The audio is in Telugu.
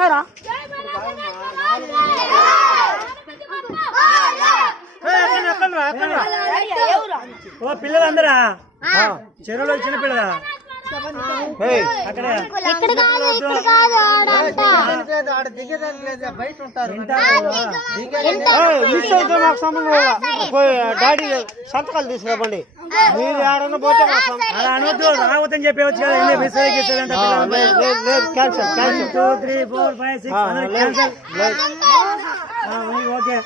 వస్తారా? ఓ పిల్లలందరా చెరువులో చిన్న పిల్లల అక్కడ డాడీ సంతకాలు తీసుకురాబండి. మీరు ఏడన్నా పోతే అలా అనొద్దు, రావద్దని చెప్పవచ్చు కదా. Miss cancel 1 2 3 4 5 6 okay.